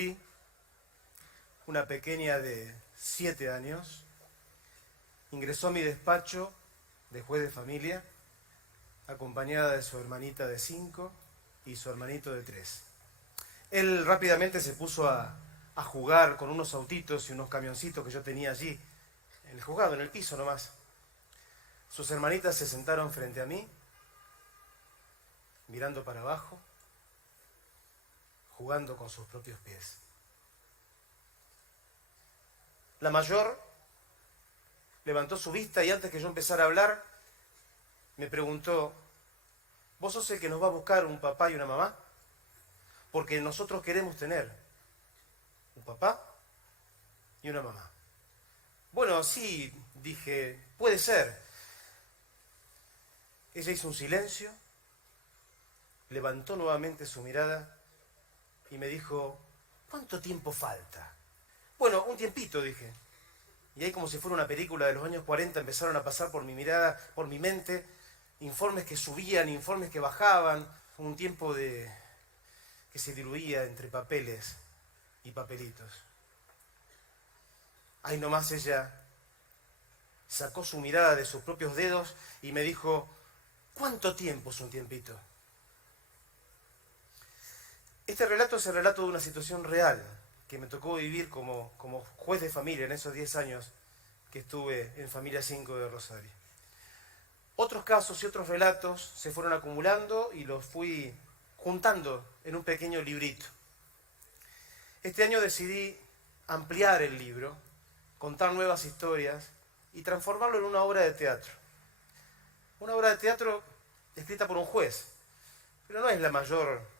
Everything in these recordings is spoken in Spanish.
Juli, una pequeña de 7 años, ingresó a mi despacho de juez de familia, acompañada de su hermanita de 5 y su hermanito de 3. Él rápidamente se puso a jugar con unos autitos y unos camioncitos que yo tenía allí, en el juzgado, en el piso nomás. Sus hermanitas se sentaron frente a mí, mirando para abajo, jugando con sus propios pies. La mayor levantó su vista y antes que yo empezara a hablar, me preguntó: ¿vos sos el que nos va a buscar un papá y una mamá? Porque nosotros queremos tener un papá y una mamá. Bueno, sí, dije, puede ser. Ella hizo un silencio, levantó nuevamente su mirada y me dijo: ¿cuánto tiempo falta? Bueno, un tiempito, dije. Y ahí, como si fuera una película de los años 40, empezaron a pasar por mi mirada, por mi mente, informes que subían, informes que bajaban, un tiempo que se diluía entre papeles y papelitos. Ahí nomás ella sacó su mirada de sus propios dedos y me dijo: ¿cuánto tiempo es un tiempito? Este relato es el relato de una situación real que me tocó vivir como juez de familia en esos 10 años que estuve en Familia 5 de Rosario. Otros casos y otros relatos se fueron acumulando y los fui juntando en un pequeño librito. Este año decidí ampliar el libro, contar nuevas historias y transformarlo en una obra de teatro. Una obra de teatro escrita por un juez, pero no es la mayor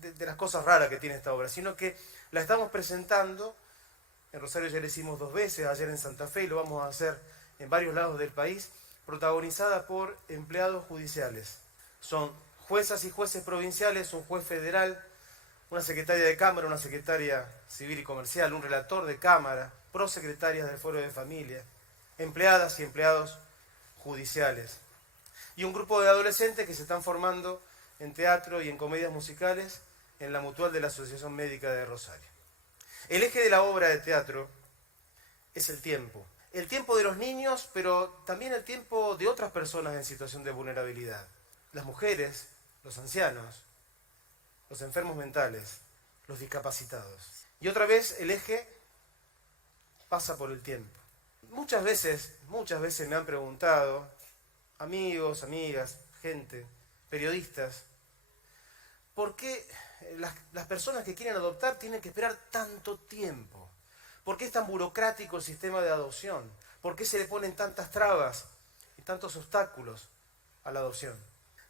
de las cosas raras que tiene esta obra, sino que la estamos presentando. En Rosario ya la hicimos 2 veces, ayer en Santa Fe, y lo vamos a hacer en varios lados del país, protagonizada por empleados judiciales. Son juezas y jueces provinciales, un juez federal, una secretaria de Cámara, una secretaria civil y comercial, un relator de Cámara, prosecretarias del Foro de Familia, empleadas y empleados judiciales. Y un grupo de adolescentes que se están formando en teatro y en comedias musicales en la Mutual de la Asociación Médica de Rosario. El eje de la obra de teatro es el tiempo. El tiempo de los niños, pero también el tiempo de otras personas en situación de vulnerabilidad. Las mujeres, los ancianos, los enfermos mentales, los discapacitados. Y otra vez el eje pasa por el tiempo. Muchas veces me han preguntado, amigos, amigas, gente, periodistas, ¿por qué las personas que quieren adoptar tienen que esperar tanto tiempo? ¿Por qué es tan burocrático el sistema de adopción? ¿Por qué se le ponen tantas trabas y tantos obstáculos a la adopción?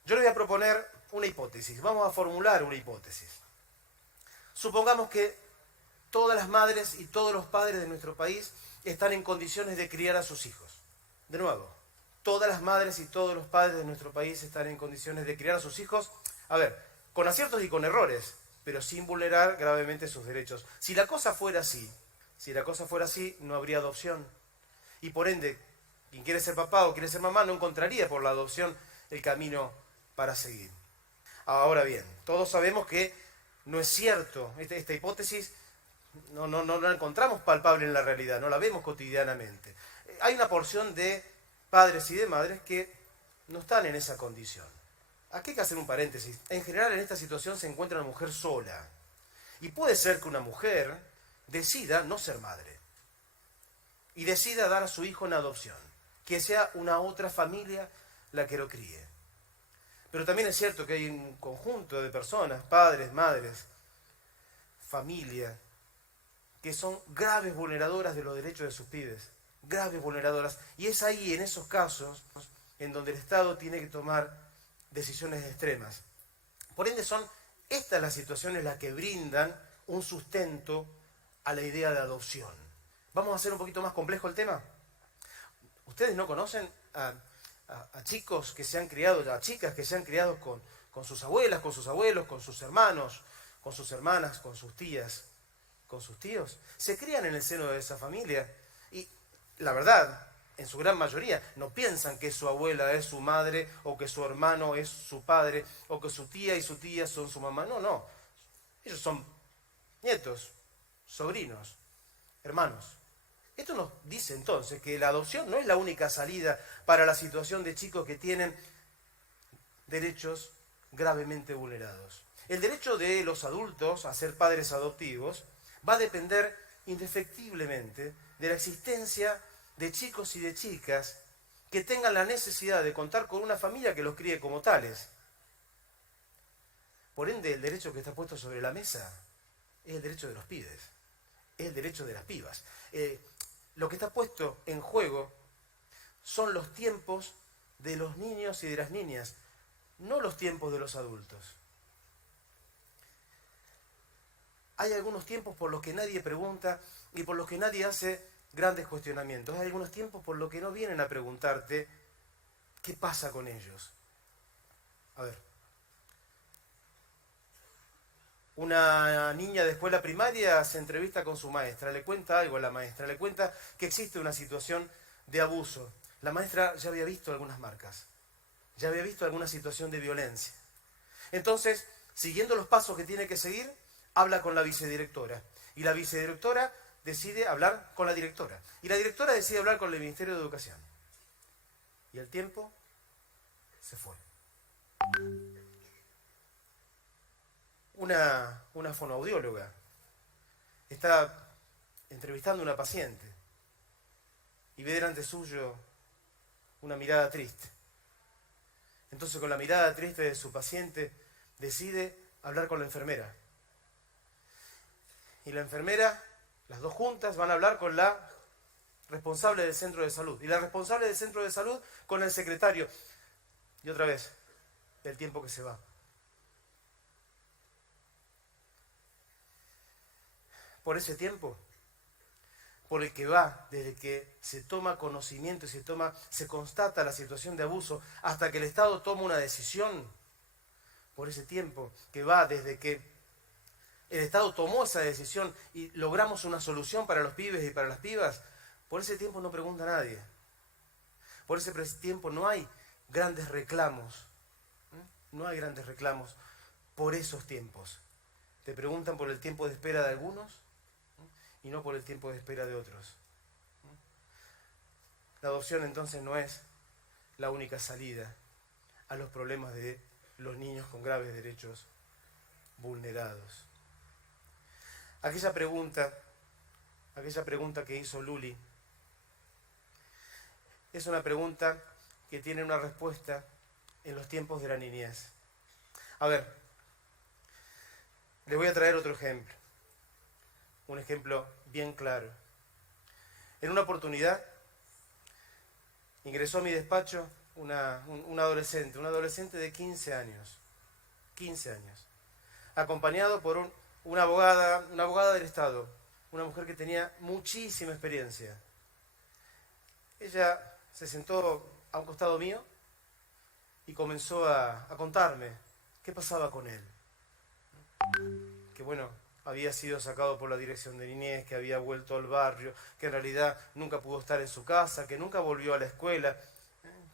Yo les voy a proponer una hipótesis, vamos a formular una hipótesis. Supongamos que todas las madres y todos los padres de nuestro país están en condiciones de criar a sus hijos. De nuevo, todas las madres y todos los padres de nuestro país están en condiciones de criar a sus hijos, con aciertos y con errores, pero sin vulnerar gravemente sus derechos. Si la cosa fuera así, no habría adopción. Y por ende, quien quiere ser papá o quiere ser mamá no encontraría por la adopción el camino para seguir. Ahora bien, todos sabemos que no es cierto. Esta hipótesis no la encontramos palpable en la realidad, no la vemos cotidianamente. Hay una porción de padres y de madres que no están en esa condición. Aquí hay que hacer un paréntesis. En general, en esta situación se encuentra una mujer sola. Y puede ser que una mujer decida no ser madre y decida dar a su hijo en adopción, que sea una otra familia la que lo críe. Pero también es cierto que hay un conjunto de personas, padres, madres, familia, que son graves vulneradoras de los derechos de sus pibes, graves vulneradoras. Y es ahí, en esos casos, en donde el Estado tiene que tomar decisiones extremas. Por ende, son estas las situaciones las que brindan un sustento a la idea de adopción. Vamos a hacer un poquito más complejo el tema. ¿Ustedes no conocen a chicos que se han criado, a chicas que se han criado con sus abuelas, con sus abuelos, con sus hermanos, con sus hermanas, con sus tías, con sus tíos? Se crían en el seno de esa familia y, la verdad, en su gran mayoría, no piensan que su abuela es su madre, o que su hermano es su padre, o que su tía y su tía son su mamá. No. Ellos son nietos, sobrinos, hermanos. Esto nos dice entonces que la adopción no es la única salida para la situación de chicos que tienen derechos gravemente vulnerados. El derecho de los adultos a ser padres adoptivos va a depender indefectiblemente de la existencia de chicos y de chicas que tengan la necesidad de contar con una familia que los críe como tales. Por ende, el derecho que está puesto sobre la mesa es el derecho de los pibes, es el derecho de las pibas. Lo que está puesto en juego son los tiempos de los niños y de las niñas, no los tiempos de los adultos. Hay algunos tiempos por los que nadie pregunta y por los que nadie hace grandes cuestionamientos. Hay algunos tiempos por los que no vienen a preguntarte qué pasa con ellos. A ver, una niña de escuela primaria se entrevista con su maestra, le cuenta algo a la maestra, le cuenta que existe una situación de abuso. La maestra ya había visto algunas marcas, ya había visto alguna situación de violencia. Entonces, siguiendo los pasos que tiene que seguir, habla con la vicedirectora. Y la vicedirectora decide hablar con la directora. Y la directora decide hablar con el Ministerio de Educación. Y el tiempo se fue. Una fonoaudióloga está entrevistando a una paciente y ve delante suyo una mirada triste. Entonces, con la mirada triste de su paciente, decide hablar con la enfermera. Y la enfermera, las dos juntas, van a hablar con la responsable del centro de salud. Y la responsable del centro de salud con el secretario. Y otra vez, el tiempo que se va. Por ese tiempo, por el que va desde que se toma conocimiento y se constata la situación de abuso hasta que el Estado toma una decisión, por ese tiempo que va desde que el Estado tomó esa decisión y logramos una solución para los pibes y para las pibas, por ese tiempo no pregunta a nadie. Por ese tiempo no hay grandes reclamos. No hay grandes reclamos por esos tiempos. Te preguntan por el tiempo de espera de algunos y no por el tiempo de espera de otros. La adopción entonces no es la única salida a los problemas de los niños con graves derechos vulnerados. Aquella pregunta que hizo Luli es una pregunta que tiene una respuesta en los tiempos de la niñez. A ver, les voy a traer otro ejemplo, un ejemplo bien claro. En una oportunidad ingresó a mi despacho un adolescente de 15 años, acompañado por una abogada del Estado, una mujer que tenía muchísima experiencia. Ella se sentó a un costado mío y comenzó a contarme qué pasaba con él. Que bueno, había sido sacado por la dirección de niñez, que había vuelto al barrio, que en realidad nunca pudo estar en su casa, que nunca volvió a la escuela,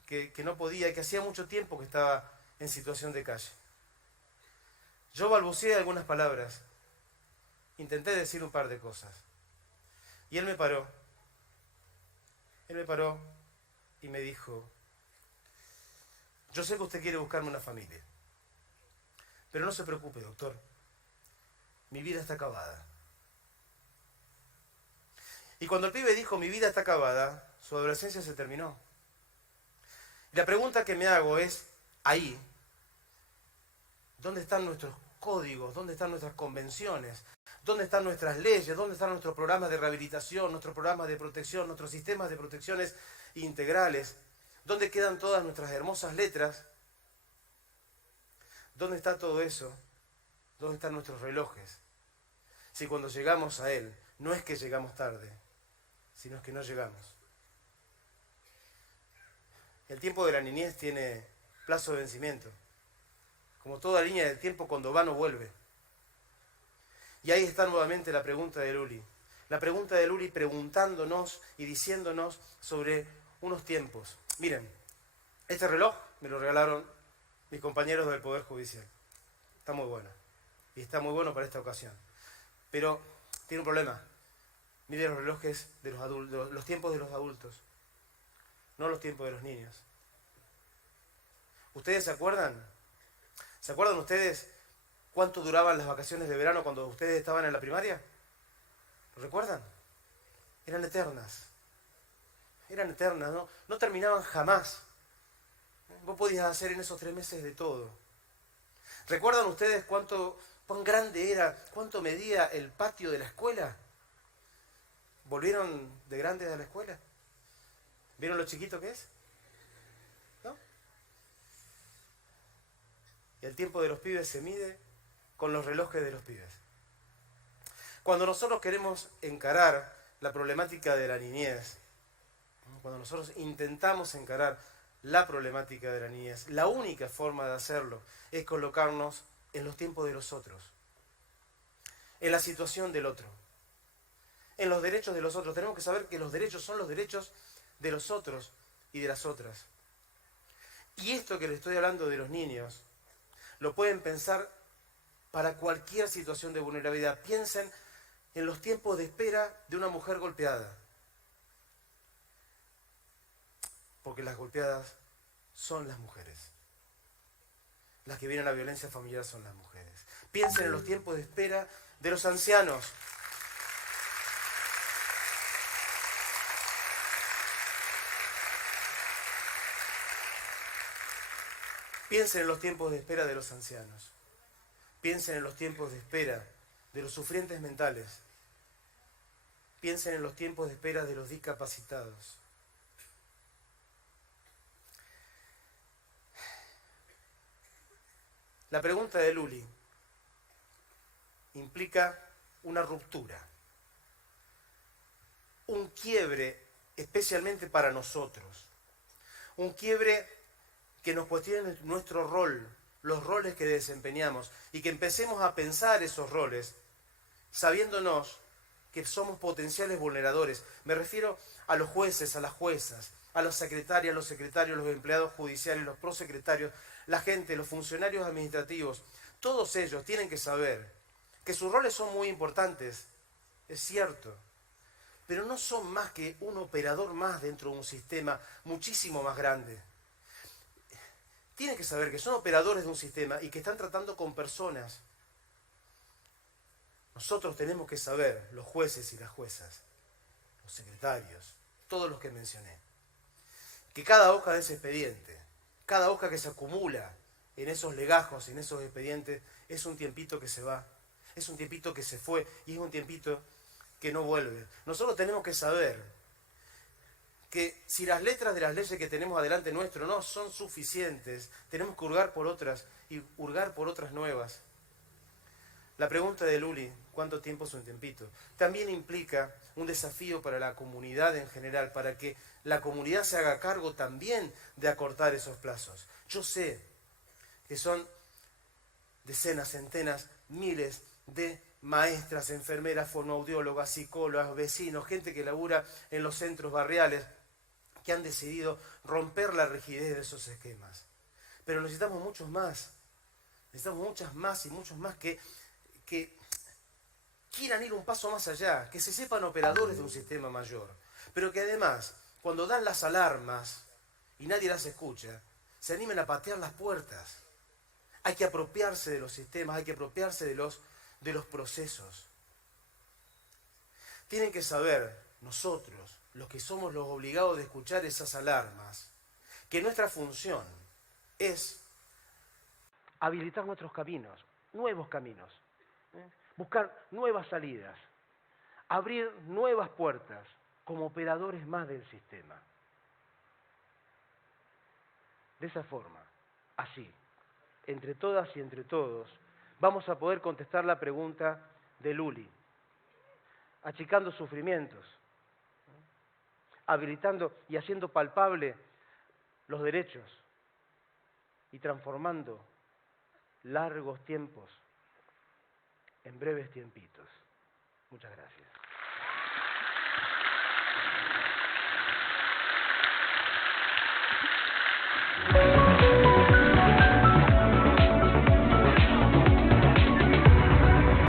que no podía, que hacía mucho tiempo que estaba en situación de calle. Yo balbuceé algunas palabras, intenté decir un par de cosas. Y él me paró y me dijo: yo sé que usted quiere buscarme una familia, pero no se preocupe, doctor, mi vida está acabada. Y cuando el pibe dijo mi vida está acabada, su adolescencia se terminó. Y la pregunta que me hago es, ahí, ¿dónde están nuestros códigos? ¿Dónde están nuestras convenciones? ¿Dónde están nuestras leyes? ¿Dónde están nuestros programas de rehabilitación, nuestros programas de protección, nuestros sistemas de protecciones integrales? ¿Dónde quedan todas nuestras hermosas letras? ¿Dónde está todo eso? ¿Dónde están nuestros relojes? Si cuando llegamos a Él, no es que llegamos tarde, sino es que no llegamos. El tiempo de la niñez tiene plazo de vencimiento. Como toda línea del tiempo, cuando va no vuelve. Y ahí está nuevamente la pregunta de Luli. La pregunta de Luli preguntándonos y diciéndonos sobre unos tiempos. Miren, este reloj me lo regalaron mis compañeros del Poder Judicial. Está muy bueno. Y está muy bueno para esta ocasión. Pero tiene un problema. Mire los relojes de los adultos, los tiempos de los adultos, no los tiempos de los niños. ¿Ustedes se acuerdan? ¿Se acuerdan ustedes cuánto duraban las vacaciones de verano cuando ustedes estaban en la primaria? ¿Lo recuerdan? Eran eternas. Eran eternas, no terminaban jamás. Vos podías hacer en esos 3 meses de todo. ¿Recuerdan ustedes cuán grande era, cuánto medía el patio de la escuela? ¿Volvieron de grandes a la escuela? ¿Vieron lo chiquito que es? ¿No? Y el tiempo de los pibes se mide con los relojes de los pibes. Cuando nosotros queremos encarar la problemática de la niñez, cuando nosotros intentamos encarar la problemática de la niñez, la única forma de hacerlo es colocarnos en los tiempos de los otros, en la situación del otro, en los derechos de los otros. Tenemos que saber que los derechos son los derechos de los otros y de las otras. Y esto que les estoy hablando de los niños, lo pueden pensar para cualquier situación de vulnerabilidad. Piensen en los tiempos de espera de una mujer golpeada. Porque las golpeadas son las mujeres. Las que vienen a la violencia familiar son las mujeres. Piensen en los tiempos de espera de los ancianos. Piensen en los tiempos de espera de los ancianos. Piensen en los tiempos de espera de los sufrientes mentales. Piensen en los tiempos de espera de los discapacitados. La pregunta de Luli implica una ruptura, un quiebre especialmente para nosotros, un quiebre que nos cuestione nuestro rol, los roles que desempeñamos y que empecemos a pensar esos roles sabiéndonos que somos potenciales vulneradores. Me refiero a los jueces, a las juezas, a las secretarias, los secretarios, los empleados judiciales, los prosecretarios, la gente, los funcionarios administrativos. Todos ellos tienen que saber que sus roles son muy importantes, es cierto, pero no son más que un operador más dentro de un sistema muchísimo más grande. Tienen que saber que son operadores de un sistema y que están tratando con personas. Nosotros tenemos que saber, los jueces y las juezas, los secretarios, todos los que mencioné, que cada hoja de ese expediente, cada hoja que se acumula en esos legajos, en esos expedientes, es un tiempito que se va, es un tiempito que se fue y es un tiempito que no vuelve. Nosotros tenemos que saber que si las letras de las leyes que tenemos adelante nuestro no son suficientes, tenemos que hurgar por otras y hurgar por otras nuevas. La pregunta de Luli, ¿cuánto tiempo es un tiempito?, también implica un desafío para la comunidad en general, para que la comunidad se haga cargo también de acortar esos plazos. Yo sé que son decenas, centenas, miles de maestras, enfermeras, fonoaudiólogas, psicólogas, vecinos, gente que labura en los centros barriales, que han decidido romper la rigidez de esos esquemas. Pero necesitamos muchos más, necesitamos muchas más y muchos más que quieran ir un paso más allá, que se sepan operadores de un sistema mayor, pero que además, cuando dan las alarmas y nadie las escucha, se animen a patear las puertas. Hay que apropiarse de los sistemas, hay que apropiarse de los procesos. Tienen que saber, nosotros, los que somos los obligados de escuchar esas alarmas, que nuestra función es habilitar nuestros caminos, nuevos caminos, buscar nuevas salidas, abrir nuevas puertas como operadores más del sistema. De esa forma, así, entre todas y entre todos, vamos a poder contestar la pregunta de Luli, achicando sufrimientos, habilitando y haciendo palpable los derechos y transformando largos tiempos en breves tiempitos. Muchas gracias.